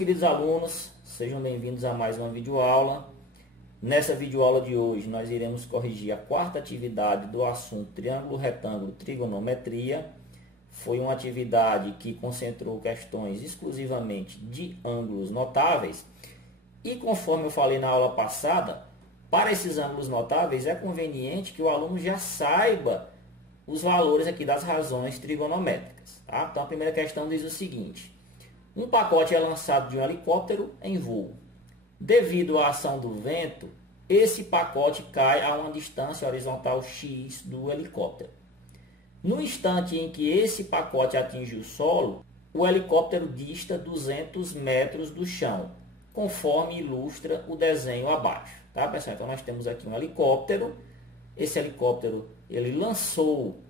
queridos alunos, sejam bem-vindos a mais uma videoaula. Nessa videoaula de hoje nós iremos corrigir a quarta atividade do assunto triângulo, retângulo, trigonometria. Foi uma atividade que concentrou questões exclusivamente de ângulos notáveis. E conforme eu falei na aula passada, para esses ângulos notáveis é conveniente que o aluno já saiba os valores aqui das razões trigonométricas. Tá? Então a primeira questão diz o seguinte: um pacote é lançado de um helicóptero em voo. Devido à ação do vento, esse pacote cai a uma distância horizontal x do helicóptero. No instante em que esse pacote atinge o solo, o helicóptero dista 200 metros do chão, conforme ilustra o desenho abaixo. Tá, pessoal? Então nós temos aqui um helicóptero. Esse helicóptero ele lançou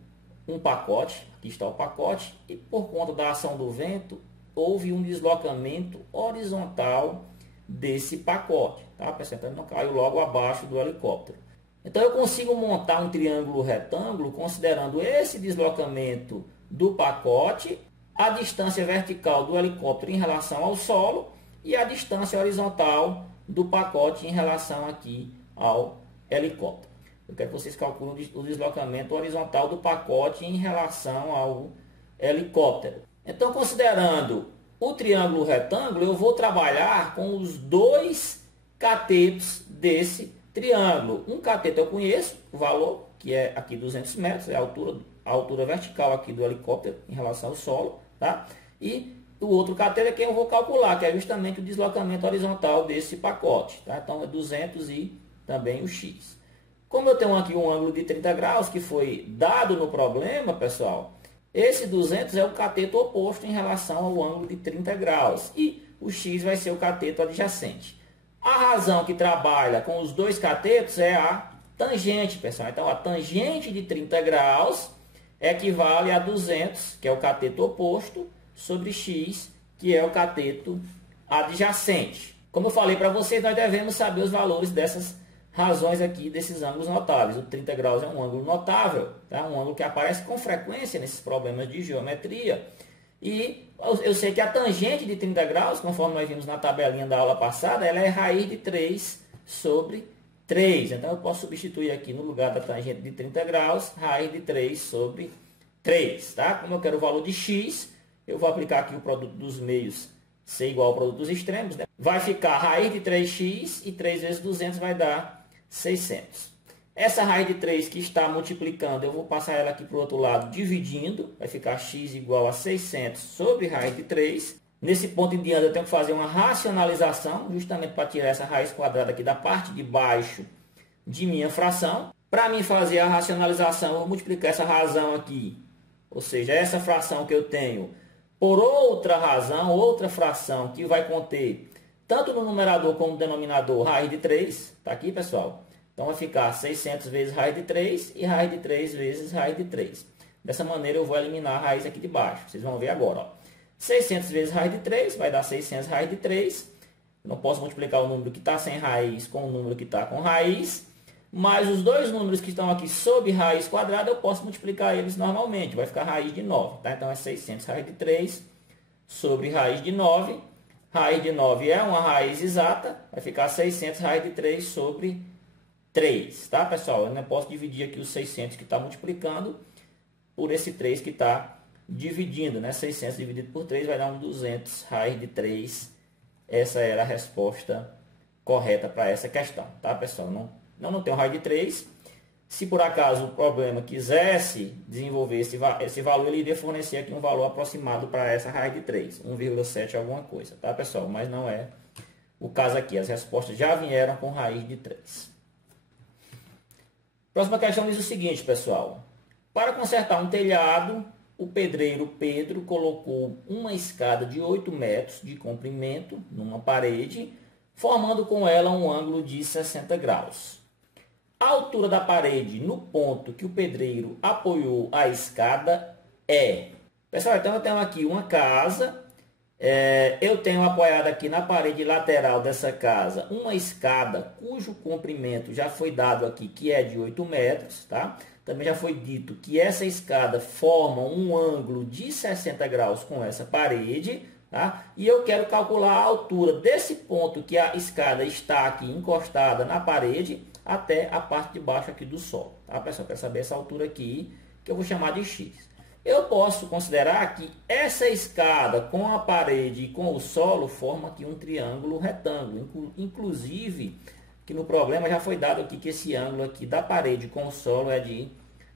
um pacote, aqui está o pacote, e por conta da ação do vento, houve um deslocamento horizontal desse pacote. Tá, pessoal? Então ele não caiu logo abaixo do helicóptero. Então eu consigo montar um triângulo retângulo considerando esse deslocamento do pacote, a distância vertical do helicóptero em relação ao solo e a distância horizontal do pacote em relação aqui ao helicóptero. Eu quero que vocês calculem o deslocamento horizontal do pacote em relação ao helicóptero. Então, considerando o triângulo retângulo, eu vou trabalhar com os dois catetos desse triângulo. Um cateto eu conheço, o valor, que é aqui 200 metros, é a altura vertical aqui do helicóptero em relação ao solo. Tá? E o outro cateto é que eu vou calcular, que é justamente o deslocamento horizontal desse pacote. Tá? Então, é 200 e também o x. Como eu tenho aqui um ângulo de 30 graus, que foi dado no problema, pessoal, esse 200 é o cateto oposto em relação ao ângulo de 30 graus. E o x vai ser o cateto adjacente. A razão que trabalha com os dois catetos é a tangente, pessoal. Então, a tangente de 30 graus equivale a 200, que é o cateto oposto, sobre x, que é o cateto adjacente. Como eu falei para vocês, nós devemos saber os valores dessas razões aqui desses ângulos notáveis. O 30 graus é um ângulo notável, tá? Um ângulo que aparece com frequência nesses problemas de geometria. E eu sei que a tangente de 30 graus, conforme nós vimos na tabelinha da aula passada, ela é raiz de 3 sobre 3. Então eu posso substituir aqui no lugar da tangente de 30 graus, raiz de 3 sobre 3. Tá? Como eu quero o valor de x, eu vou aplicar aqui o produto dos meios ser igual ao produto dos extremos. Né? Vai ficar raiz de 3x e 3 vezes 200 vai dar 600. Essa raiz de 3 que está multiplicando, eu vou passar ela aqui para o outro lado, dividindo. Vai ficar x igual a 600 sobre raiz de 3. Nesse ponto em diante eu tenho que fazer uma racionalização, justamente para tirar essa raiz quadrada aqui da parte de baixo de minha fração. Para mim fazer a racionalização, eu vou multiplicar essa razão aqui, ou seja, essa fração que eu tenho, por outra razão, outra fração que vai conter, tanto no numerador como no denominador, raiz de 3. Está aqui, pessoal? Então vai ficar 600 vezes raiz de 3 e raiz de 3 vezes raiz de 3. Dessa maneira eu vou eliminar a raiz aqui de baixo. Vocês vão ver agora. Ó. 600 vezes raiz de 3 vai dar 600 raiz de 3. Não posso multiplicar o número que está sem raiz com o número que está com raiz. Mas os dois números que estão aqui sob raiz quadrada, eu posso multiplicar eles normalmente. Vai ficar raiz de 9. Tá? Então é 600 raiz de 3 sobre raiz de 9. Raiz de 9 é uma raiz exata. Vai ficar 600 raiz de 3 sobre 3. Tá, pessoal? Eu não posso dividir aqui os 600 que está multiplicando por esse 3 que está dividindo. Né? 600 dividido por 3 vai dar um 200 raiz de 3. Essa era a resposta correta para essa questão. Tá, pessoal? Não tenho raiz de 3. Se por acaso o problema quisesse desenvolver esse valor, ele iria fornecer aqui um valor aproximado para essa raiz de 3. 1,7 alguma coisa. Tá, pessoal? Mas não é o caso aqui. As respostas já vieram com raiz de 3. Próxima questão diz o seguinte, pessoal. Para consertar um telhado, o pedreiro Pedro colocou uma escada de 8 metros de comprimento numa parede, formando com ela um ângulo de 60 graus. A altura da parede no ponto que o pedreiro apoiou a escada é... Pessoal, então eu tenho aqui uma casa, eu tenho apoiado aqui na parede lateral dessa casa uma escada cujo comprimento já foi dado aqui, que é de 8 metros, tá? Também já foi dito que essa escada forma um ângulo de 60 graus com essa parede, tá? E eu quero calcular a altura desse ponto que a escada está aqui encostada na parede até a parte de baixo aqui do solo, tá, pessoal? Eu quero saber essa altura aqui, que eu vou chamar de x. Eu posso considerar que essa escada com a parede e com o solo forma aqui um triângulo retângulo. Inclusive, que no problema já foi dado aqui que esse ângulo aqui da parede com o solo é de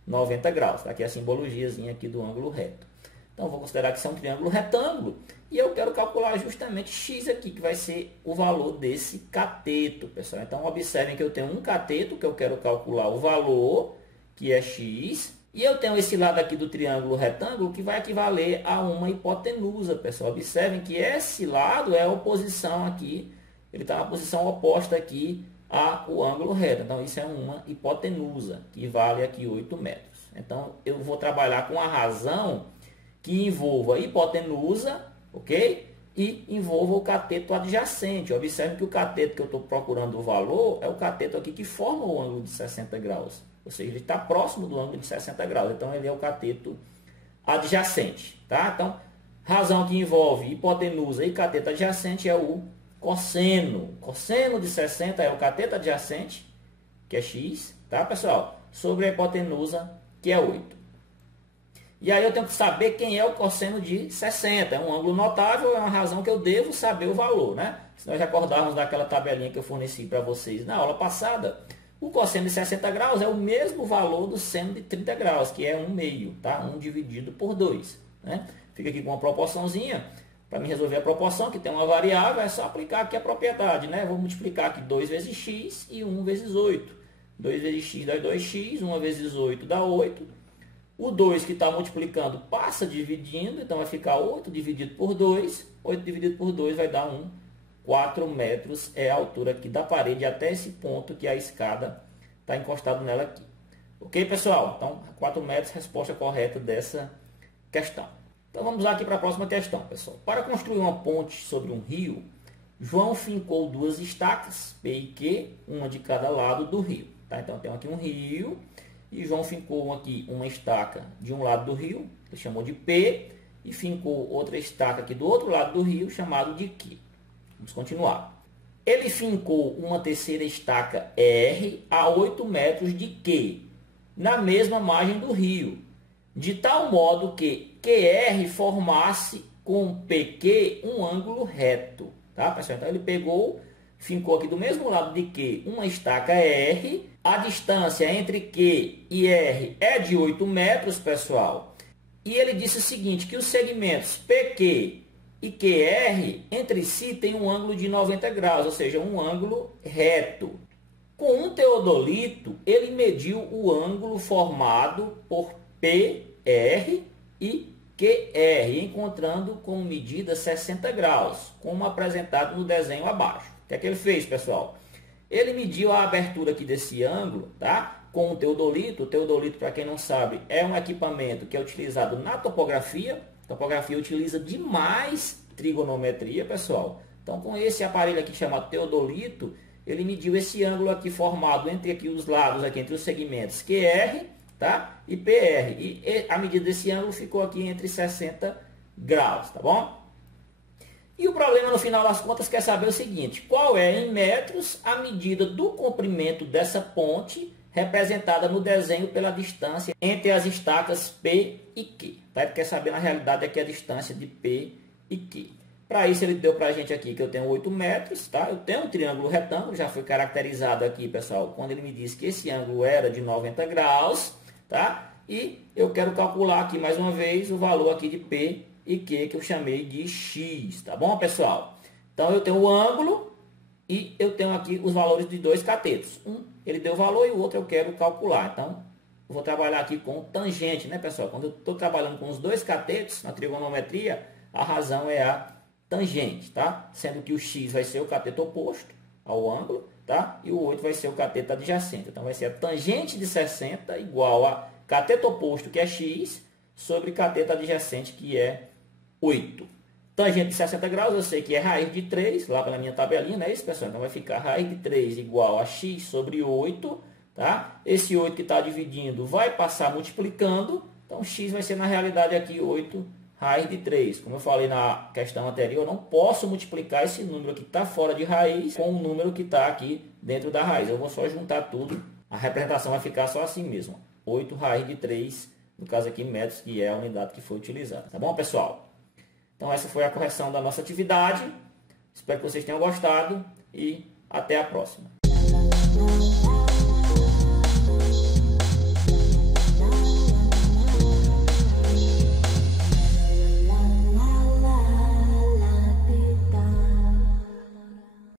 90 graus. Tá? Aqui é a simbologiazinha aqui do ângulo reto. Então, vou considerar que isso é um triângulo retângulo. E eu quero calcular justamente x aqui, que vai ser o valor desse cateto, pessoal. Então, observem que eu tenho um cateto, que eu quero calcular o valor, que é x. E eu tenho esse lado aqui do triângulo retângulo, que vai equivaler a uma hipotenusa, pessoal. Observem que esse lado é a oposição aqui. Ele está na posição oposta aqui ao ângulo reto. Então, isso é uma hipotenusa, que vale aqui 8 metros. Então, eu vou trabalhar com a razão que envolva a hipotenusa, ok? E envolva o cateto adjacente. Observe que o cateto que eu estou procurando o valor é o cateto aqui que forma o ângulo de 60 graus. Ou seja, ele está próximo do ângulo de 60 graus. Então, ele é o cateto adjacente. Tá? Então, razão que envolve hipotenusa e cateto adjacente é o cosseno. Cosseno de 60 é o cateto adjacente, que é x, tá, pessoal? Sobre a hipotenusa, que é 8. E aí eu tenho que saber quem é o cosseno de 60. É um ângulo notável, é uma razão que eu devo saber o valor, né? Se nós recordarmos daquela tabelinha que eu forneci para vocês na aula passada, o cosseno de 60 graus é o mesmo valor do seno de 30 graus, que é 1/2, tá? 1 dividido por 2, né? Fica aqui com uma proporçãozinha. Para mim resolver a proporção, que tem uma variável, é só aplicar aqui a propriedade, né? Vou multiplicar aqui 2 vezes x e 1 vezes 8. 2 vezes x dá 2x, 1 vezes 8 dá 8. O 2 que está multiplicando passa dividindo, então vai ficar 8 dividido por 2. 8 dividido por 2 vai dar 1. 4 metros é a altura aqui da parede até esse ponto que a escada está encostada nela aqui. Ok, pessoal? Então, 4 metros, resposta correta dessa questão. Então, vamos lá aqui para a próxima questão, pessoal. Para construir uma ponte sobre um rio, João fincou 2 estacas, P e Q, uma de cada lado do rio. Tá? Então, tem aqui um rio. E João fincou aqui uma estaca de um lado do rio, ele chamou de P, e fincou outra estaca aqui do outro lado do rio, chamado de Q. Vamos continuar. Ele fincou uma terceira estaca R a 8 metros de Q, na mesma margem do rio, de tal modo que QR formasse com PQ um ângulo reto. Tá, pessoal? Então, ele fincou aqui do mesmo lado de Q uma estaca R. A distância entre Q e R é de 8 metros, pessoal. E ele disse o seguinte, que os segmentos PQ e QR entre si têm um ângulo de 90 graus, ou seja, um ângulo reto. Com um teodolito, ele mediu o ângulo formado por PR e QR, encontrando como medida 60 graus, como apresentado no desenho abaixo. O que é que ele fez, pessoal? Ele mediu a abertura aqui desse ângulo, tá? Com o teodolito. O teodolito, para quem não sabe, é um equipamento que é utilizado na topografia. A topografia utiliza demais trigonometria, pessoal. Então, com esse aparelho aqui chamado teodolito, ele mediu esse ângulo aqui formado entre aqui os lados, aqui entre os segmentos QR, tá? E PR. E a medida desse ângulo ficou aqui entre 60 graus, tá bom? E o problema, no final das contas, quer saber o seguinte: qual é, em metros, a medida do comprimento dessa ponte, representada no desenho pela distância entre as estacas P e Q. Tá? Ele quer saber, na realidade, aqui a distância de P e Q. Para isso, ele deu para a gente aqui que eu tenho 8 metros. Tá? Eu tenho um triângulo retângulo, já foi caracterizado aqui, pessoal, quando ele me disse que esse ângulo era de 90 graus. Tá? E eu quero calcular aqui, mais uma vez, o valor aqui de P e Q, que eu chamei de X, tá bom, pessoal? Então, eu tenho o ângulo e eu tenho aqui os valores de 2 catetos. Um, ele deu valor e o outro eu quero calcular. Então, eu vou trabalhar aqui com tangente, né, pessoal? Quando eu estou trabalhando com os 2 catetos na trigonometria, a razão é a tangente, tá? Sendo que o X vai ser o cateto oposto ao ângulo, tá? E o 8 vai ser o cateto adjacente. Então, vai ser a tangente de 60 igual a cateto oposto, que é X, sobre cateto adjacente, que é 8. Tangente de 60 graus, eu sei que é raiz de 3, lá pela minha tabelinha, não é isso, pessoal? Então, vai ficar raiz de 3 igual a x sobre 8, tá? Esse 8 que está dividindo vai passar multiplicando, então x vai ser, na realidade, aqui 8 raiz de 3. Como eu falei na questão anterior, eu não posso multiplicar esse número que está fora de raiz com o número que está aqui dentro da raiz. Eu vou só juntar tudo. A representação vai ficar só assim mesmo. 8 raiz de 3, no caso aqui metros, que é a unidade que foi utilizada. Tá bom, pessoal? Então essa foi a correção da nossa atividade. Espero que vocês tenham gostado e até a próxima.